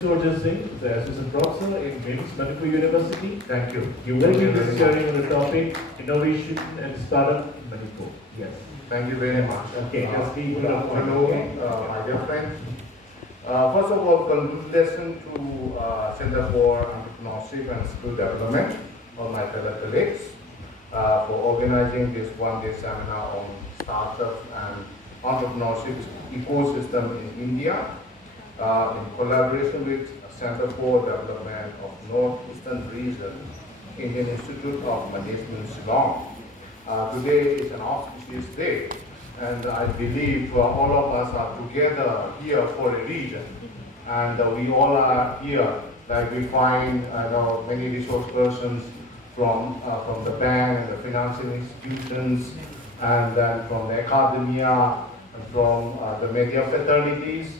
Keshorjit, the assistant professor in MIMS, Manipur University. Thank you. You will be sharing on the topic innovation and startup in Manipur. Yes. Thank you very much. Okay, just be Good good on point. afternoon, my dear friends. First of all, congratulations to Center for Entrepreneurship and Skill Development, all my fellow colleagues, for organizing this one-day seminar on startups and entrepreneurship ecosystem in India, in collaboration with Center for Development of Northeastern Region, Indian Institute of Management, Shillong. Today is an auspicious day, and I believe all of us are together here for a reason. And we all are here, like we find many resource persons from the bank and the financial institutions, and then from the academia, and from the media fraternities,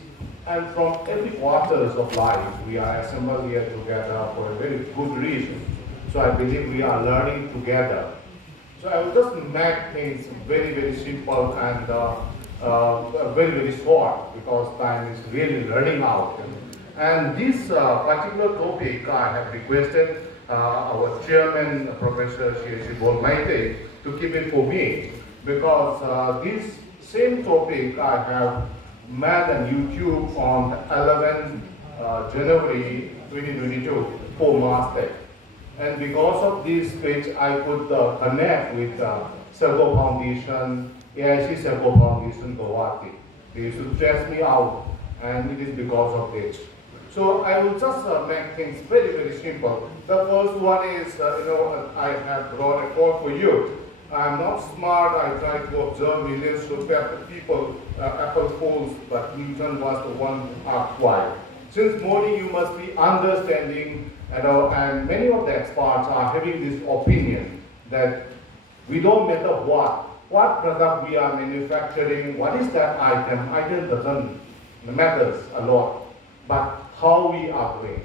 and from every quarters of life. We are assembled here together for a very good reason. So I believe we are learning together. So I will just make things very, very simple and very, very short, because time is really running out. And this particular topic I have requested our chairman, Professor Shri Bolmaite, to keep it for me, because this same topic I have made on YouTube on 11 January 2022 for Mastec. And because of this page, I could connect with Serco Foundation, AIC Serco Foundation, Guwahati. They used to stress me out, and it is because of this. So I will just make things very, very simple. The first one is, I have brought a quote for you. I'm not smart, I try to observe millions of people, apple fools, but Newton was the one who asked why. Since morning you must be understanding, and many of the experts are having this opinion that we don't matter what product we are manufacturing, what is that item doesn't matters a lot, but how we are doing.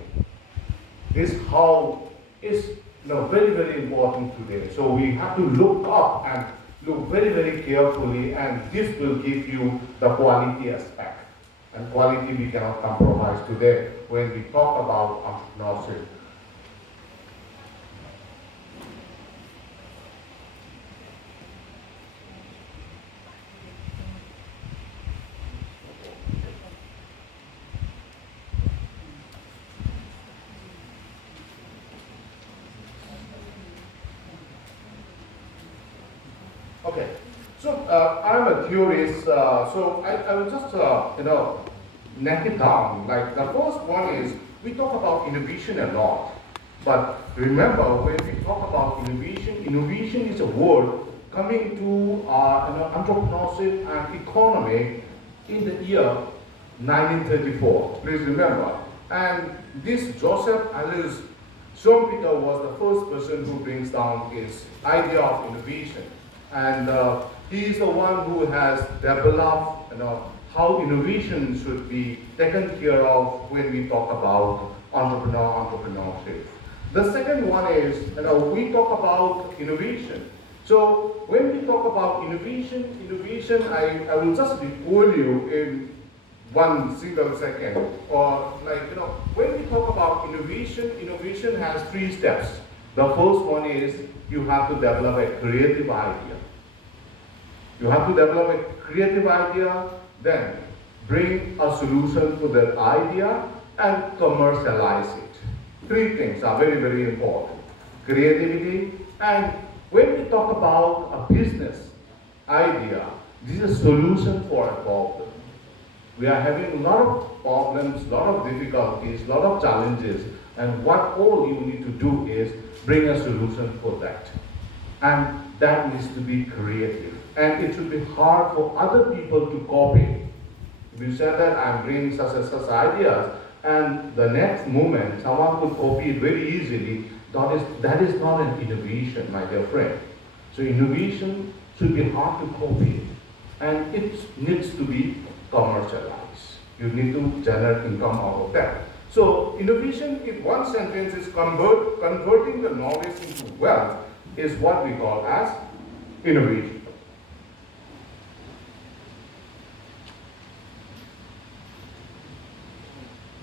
This how is very, very important today. So we have to look up and look very, very carefully, and this will give you the quality aspect. And quality we cannot compromise today when we talk about entrepreneurship. Okay, so I'm a theorist, so I will just, neck it down. Like the first one is, we talk about innovation a lot. But remember, when we talk about innovation, innovation is a word coming to entrepreneurship and economy in the year 1934. Please remember. And this Joseph Alice Schumpeter was the first person who brings down his idea of innovation. And he is the one who has developed how innovation should be taken care of when we talk about entrepreneurship. The second one is, we talk about innovation. So when we talk about innovation, I will just recall you in one single second. Or when we talk about innovation has 3 steps. The first one is you have to develop a creative idea. You have to develop a creative idea, then bring a solution to that idea and commercialize it. 3 things are very, very important. Creativity, and when we talk about a business idea, this is a solution for a problem. We are having a lot of problems, a lot of difficulties, a lot of challenges, and what all you need to do is bring a solution for that. And that needs to be creative. And it should be hard for other people to copy. If you said that I'm bringing such and such ideas, and the next moment someone could copy it very easily, that is not an innovation, my dear friend. So innovation should be hard to copy, and it needs to be commercialized. You need to generate income out of that. So innovation, in one sentence, is converting the knowledge into wealth, is what we call as innovation.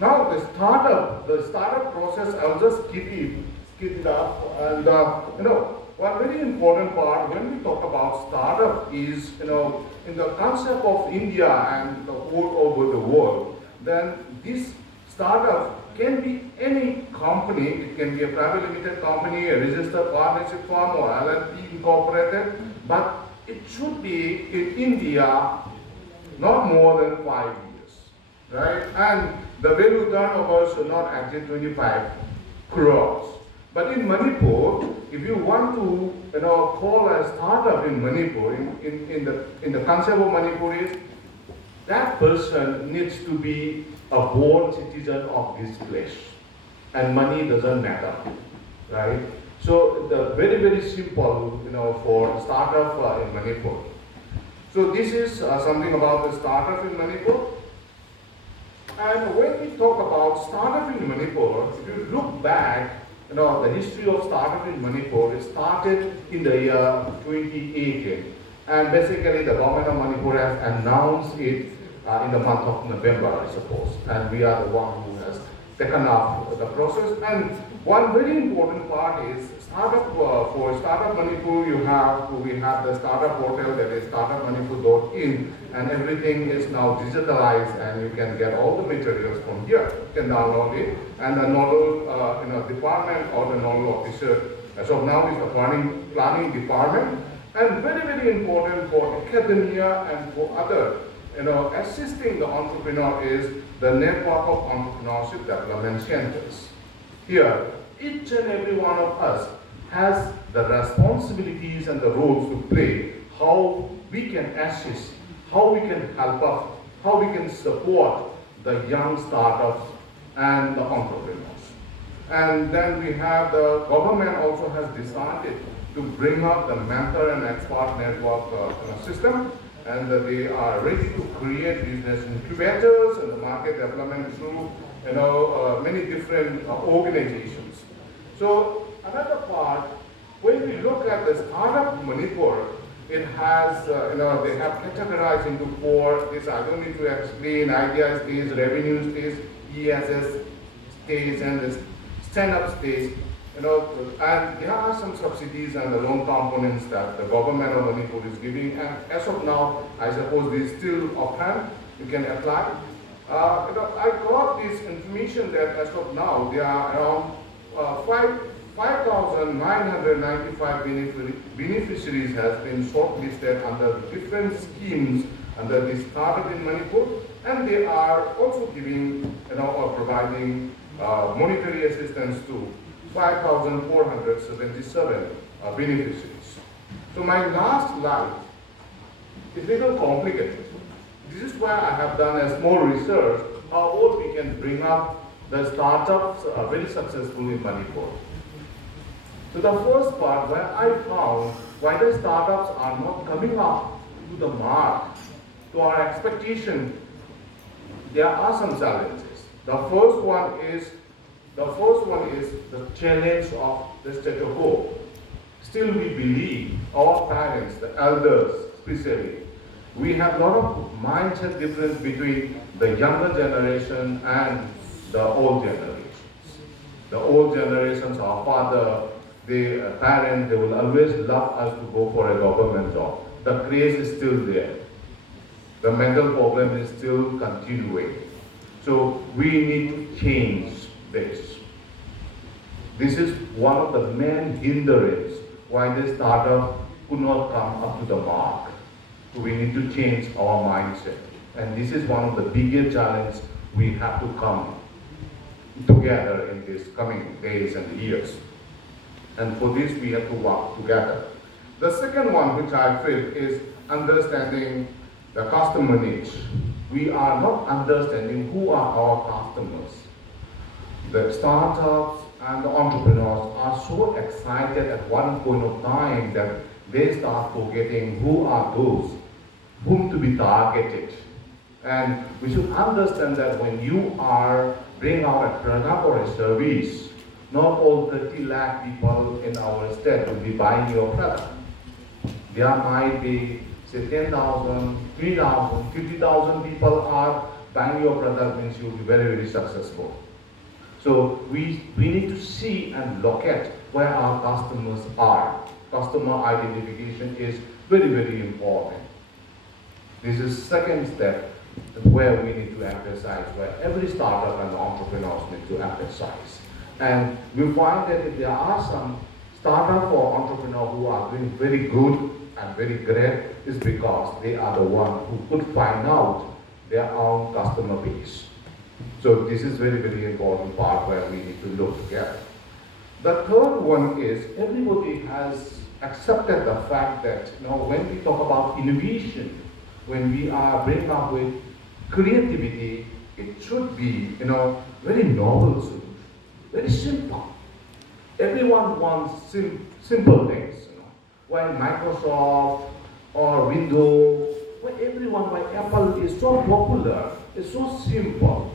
Now the startup process, I'll just skip it up, and one very important part when we talk about startup is, in the concept of India and the whole over the world, then this startup can be any company. It can be a private limited company, a registered partnership firm, or LLP incorporated, but it should be in India not more than 5 years, right? And the value turnover should not exceed 25 crores. But in Manipur, if you want to, call a startup in Manipur, in the concept of Manipur is that person needs to be a born citizen of this place, and money doesn't matter, right? So the very simple, for startup in Manipur. So this is something about the startup in Manipur. And when we talk about startup in Manipur, if you look back, the history of startup in Manipur, it started in the year 2018. And basically the government of Manipur has announced it in the month of November, I suppose. And we are the one who has taken up the process. And one very important part is startup, for Startup Manipur, we have the startup portal, that is startupmanipur.in, and everything is now digitalized, and you can get all the materials from here. You can download it, and the nodal department or the nodal officer, as of now, is the planning department, and very important for academia and for other, assisting the entrepreneur is the network of entrepreneurship development centers. Here, each and every one of us has the responsibilities and the roles to play, how we can assist, how we can help us, how we can support the young startups and the entrepreneurs. And then we have the government also has decided to bring up the mentor and expert network system, and they are ready to create business incubators and the market development through many different organizations. So another part, when we look at the startup Manipur, it has, they have categorized into 4. This I don't need to explain: idea stage, revenue stage, ESS stage, and the stand-up stage. And there are some subsidies and the loan components that the government of Manipur is giving. And as of now, I suppose this is still offhand. You can apply. I got this information that as of now there are around 5,995 beneficiaries has been shortlisted under different schemes under this startup in Manipur, and they are also giving, or providing monetary assistance to 5,477 beneficiaries. So my last slide is a little complicated. This is why I have done a small research how all we can bring up the startups very successful in Manipur. So the first part where I found why the startups are not coming up to the mark, to our expectation, there are some challenges. The first one is the challenge of the status quo. Still we believe, our parents, the elders especially, we have a lot of mindset difference between the younger generation and the old generations. The old generations, our father, the parents, they will always love us to go for a government job. The craze is still there. The mental problem is still continuing. So we need to change this. This is one of the main hindrances why this startup could not come up to the mark. So we need to change our mindset. And this is one of the biggest challenges we have to come together in these coming days and years. And for this we have to work together. The second one which I feel is understanding the customer needs. We are not understanding who are our customers. The startups and the entrepreneurs are so excited at one point of time that they start forgetting who are those whom to be targeted. And we should understand that when you are bringing out a product or a service, not all 30 lakh people in our state will be buying your product. There might be, say, 10,000, 3,000, 50,000 people are bang your product means you'll be very, very successful. So we need to see and look at where our customers are. Customer identification is very, very important. This is second step where we need to emphasize, where every startup and entrepreneurs need to emphasize. And we find that if there are some startup or entrepreneurs who are doing very good and very great, is because they are the one who could find out their own customer base. So this is very, very important part where we need to look together. The third one is everybody has accepted the fact that when we talk about innovation, when we are bringing up with creativity, it should be very novel solution, very simple. Everyone wants simple things. While Microsoft or Windows, why Apple is so popular, it's so simple.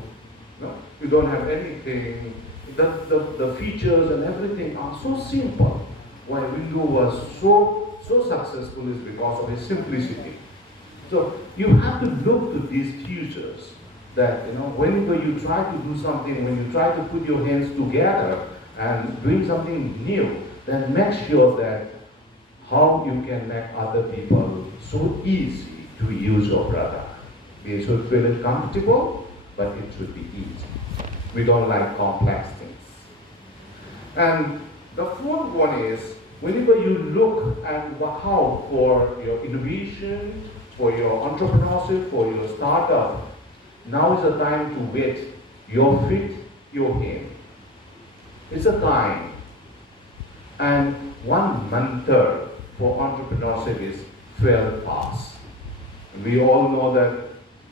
You don't have anything. The features and everything are so simple. Why Windows was so successful is because of its simplicity. So you have to look to these features that whenever you try to do something, when you try to put your hands together and doing something new, then make sure that how you can make other people so easy to use your product. They should feel comfortable, but it should be easy. We don't like complex things. And the fourth one is, whenever you look at how for your innovation, for your entrepreneurship, for your startup, now is the time to wet your feet, your hand. It's a time. And one mantra for entrepreneurship is fail fast. We all know that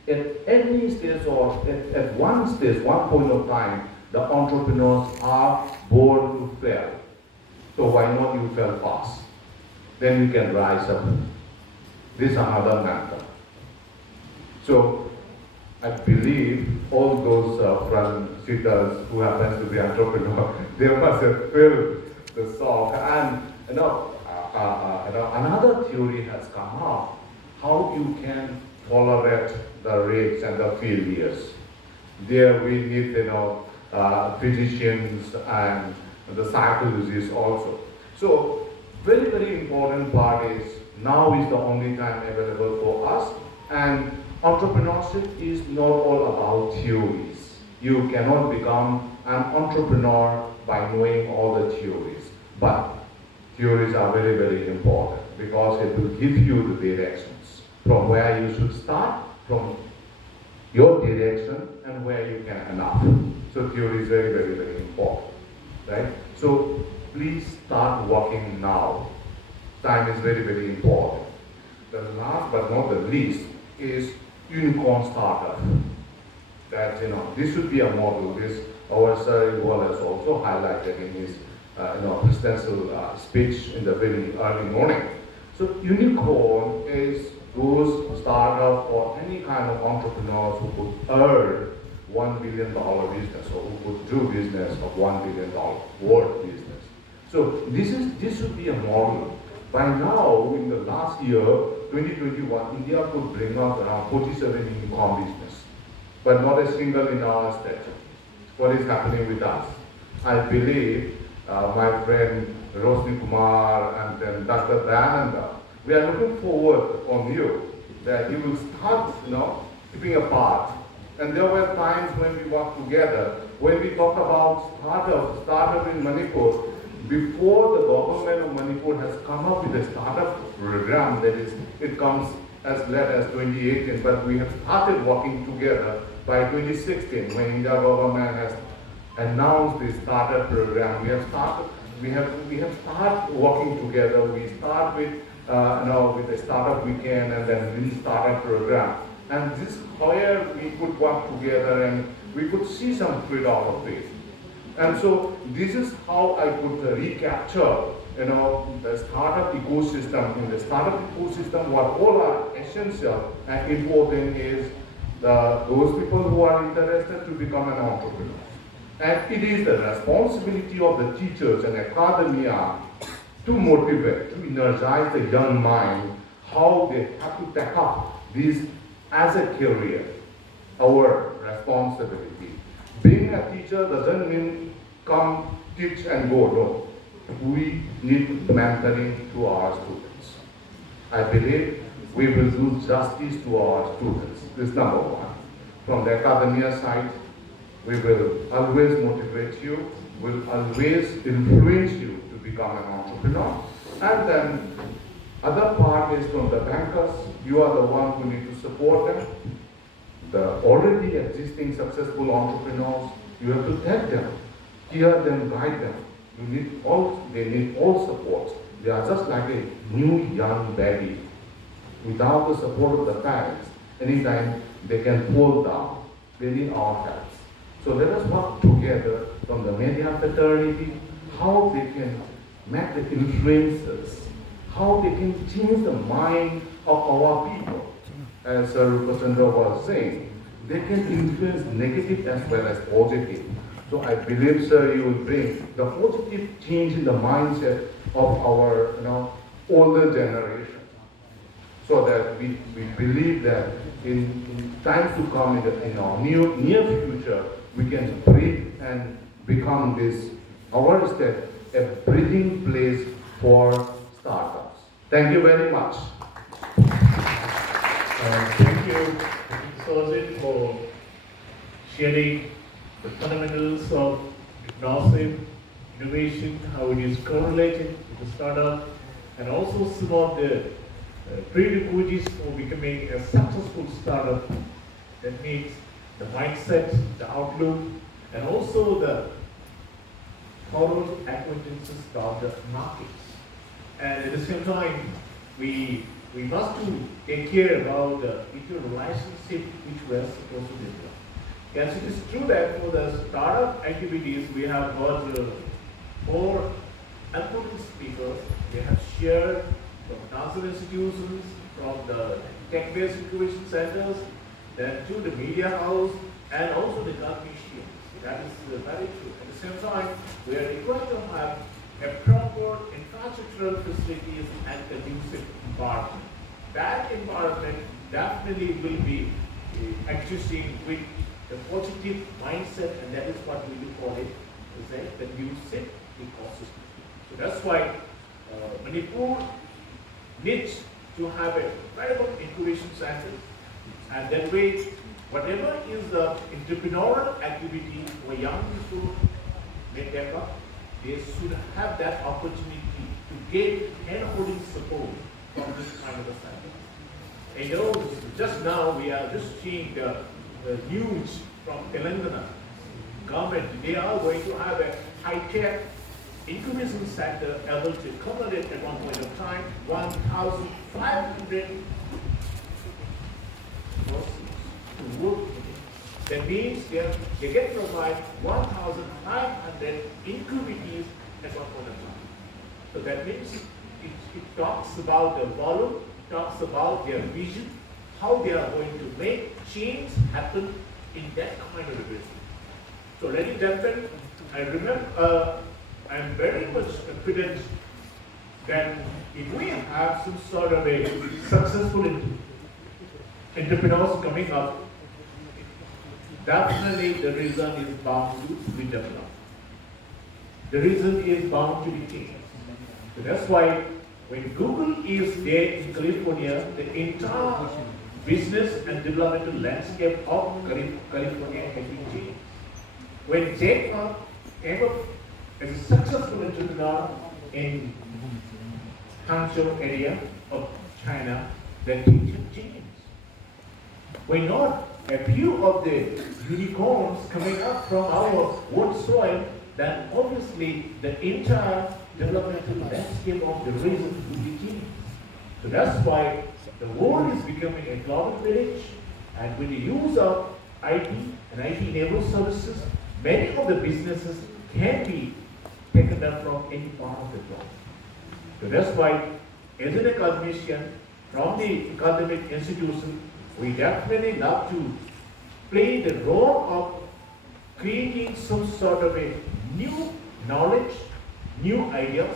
at any stage or at one stage, one point of time, the entrepreneurs are born to fail. So why not you fail fast? Then you can rise up. This is another mantra. So I believe all those front seaters who happen to be entrepreneurs, they must have failed the song. And another theory has come up, how you can tolerate the risks and the failures. There we need physicians and the psychologists also. So very, very important part is now is the only time available for us, and entrepreneurship is not all about theories. You cannot become an entrepreneur by knowing all the theories, but theories are very, very important because it will give you the directions from where you should start, from your direction, and where you can end up. So theory is very, very, very important, right? So please start working now. Time is very, very important. The last but not the least is unicorn startup. That this should be a model. This our Sir Yuval has also highlighted in his presidential speech in the very early morning. So unicorn is those startup or any kind of entrepreneurs who could earn $1 billion business or who could do business of $1 billion worth business. So this should be a model. By now, in the last year, 2021, India could bring up around 47 unicorn business, but not a single in our state. What is happening with us? I believe my friend Rosni Kumar and then Dr. Dayananda, we are looking forward on you that you will start, keeping apart. And there were times when we worked together, when we talked about startup in Manipur. Before the government of Manipur has come up with a startup program, that is, it comes as late as 2018, but we have started working together by 2016 when India government has announced the startup program. We have started working together. We start with with a startup weekend and then really startup program. And this is where we could work together and we could see some fruit out of it. And so this is how I could recapture, the startup ecosystem. In the startup ecosystem, what all are essential and important is those people who are interested to become an entrepreneur. And it is the responsibility of the teachers and academia to motivate, to energize the young mind, how they have to take up this as a career. our responsibility. Being a teacher doesn't mean come teach and go, no. We need mentoring to our students. I believe we will do justice to our students. This is number one. From the academia side, we will always motivate you, will always influence you to become an entrepreneur. And then other part is from the bankers. You are the one who need to support them. The already existing successful entrepreneurs, you have to help them, hear them, guide them. They need all support. They are just like a new young baby. Without the support of the parents, anytime they can fall down. They need our help. So let us work together from the media fraternity, how they can make the influences, how they can change the mind of our people. As Sir Rupachandra was saying, they can influence negative as well as positive. So I believe, sir, you will bring the positive change in the mindset of our older generation. So that we believe that in times to come in our near future, we can breathe and become this, our state, a breathing place for startups. Thank you very much. Thank you, Keshorjit, for sharing the fundamentals of technology, innovation, how it is correlated with the startup, and also some of the prerequisites for becoming a successful startup. That means the mindset, the outlook, and also the thorough acquaintances about the markets. And at the same time, we must take care about the interrelationship which we are supposed to develop. Yes, it is true that for the startup activities, we have got 4 important speakers. They have shared from national institutions, from the tech-based incubation centers, then to the media house, and also the technicians. That is very true. At the same time, we are required to have a proper infrastructural facilities and conducive environment. That environment definitely will be existing with the positive mindset, and that is what we will call it, is a conducive ecosystem. So that's why Manipur needs to have a credible incubation center, and that way, whatever is the entrepreneurial activity for young people may develop, they should have that opportunity to get hand-holding support from this kind of a center. And just now we are just seeing the news from Telangana government. They are going to have a high-tech incubation center able to accommodate at one point of time 1,500 persons to work. That means they can provide 1,500 incubatees at one point of time. So that means it talks about the volume, talks about their vision, how they are going to make change happen in that kind of a business. So ladies and gentlemen, I am very much confident that if we have some sort of a successful entrepreneurs coming up, definitely the reason is bound to be developed. The reason is bound to be changed. So that's why when Google is there in California, the entire business and developmental landscape of California has been changed. When Jack Ma came up as a successful entrepreneur in Hangzhou area of China, the things have changed. We know a few of the unicorns coming up from our own soil, then obviously the entire developmental landscape of the region will be changed. So that's why the world is becoming a global village, and with the use of IT and IT-enabled services, many of the businesses can be taken up from any part of the globe. So that's why, as an academician from the academic institution, we definitely love to play the role of creating some sort of a new knowledge, new ideas,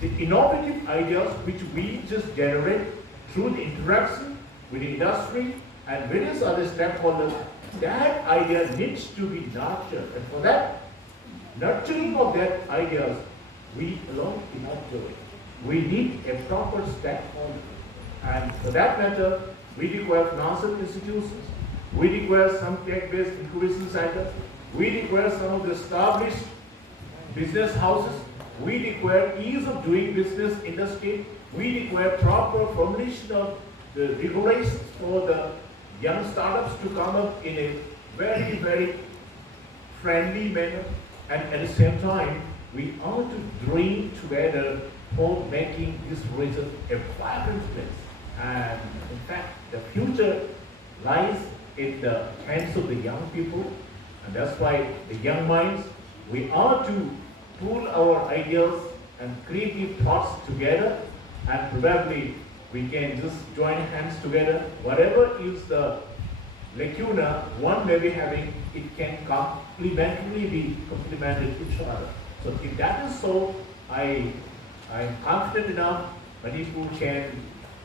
the innovative ideas which we just generate through the interaction with the industry and various other stakeholders that idea needs to be nurtured. And for that, nurturing of that ideas, we alone cannot do it. We need a proper stakeholder. And for that matter, we require financial institutions, we require some tech-based incubation centers, we require some of the established business houses, we require ease of doing business in the state, we require proper formulation of the regulations for the young startups to come up in a very, very friendly manner, and at the same time, we ought to dream together for making this region a vibrant place. And in fact, the future lies in the hands of the young people, and that's why the young minds, we ought to pool our ideas and creative thoughts together, and probably we can just join hands together. Whatever is the lacuna one may be having, it can complementally be complemented each other. So if that is so, I am confident enough Manipur can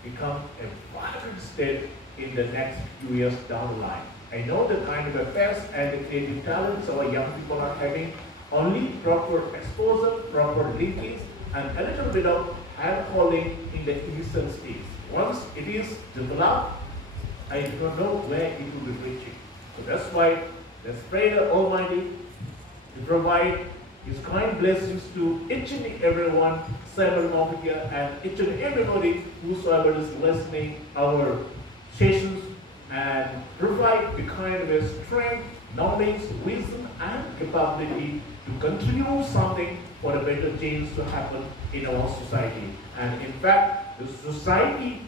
become a vibrant state in the next few years down the line. I know the kind of affairs and the creative talents our young people are having. Only proper exposure, proper linkage, and a little bit of hand holding in the initial stage. Once it is developed, I don't know where it will be reaching. So that's why let's pray the Almighty to provide His kind blessings to each and everyone, several over here, and each and everybody whosoever is listening our sessions, and provide the kind of strength, knowledge, wisdom, and capability to continue something for a better change to happen in our society. And in fact, the society,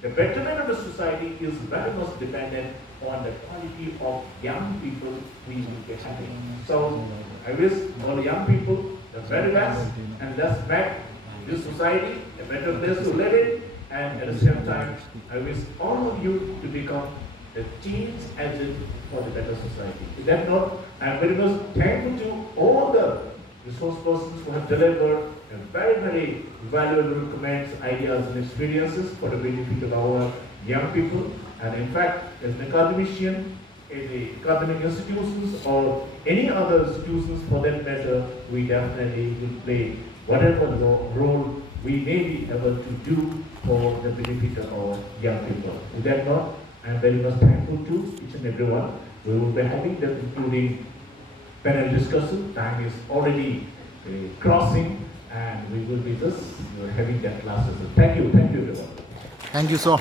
the betterment of the society is very much dependent on the quality of young people we will be having. So I wish all the young people the very best, and let's make this society a better place to live in. And at the same time, I wish all of you to become the change agent for the better society. With that note, I am very much thankful to all the resource persons who have delivered very, very valuable comments, ideas, and experiences for the benefit of our young people. And in fact, as an academician, in the academic institutions or any other institutions for that matter, we definitely will play whatever role we may be able to do for the benefit of our young people. With that note, I am very much thankful to each and everyone. We will be having the concluding panel discussion. Time is already crossing, and we will be just having that last session. Thank you everyone. Thank you so.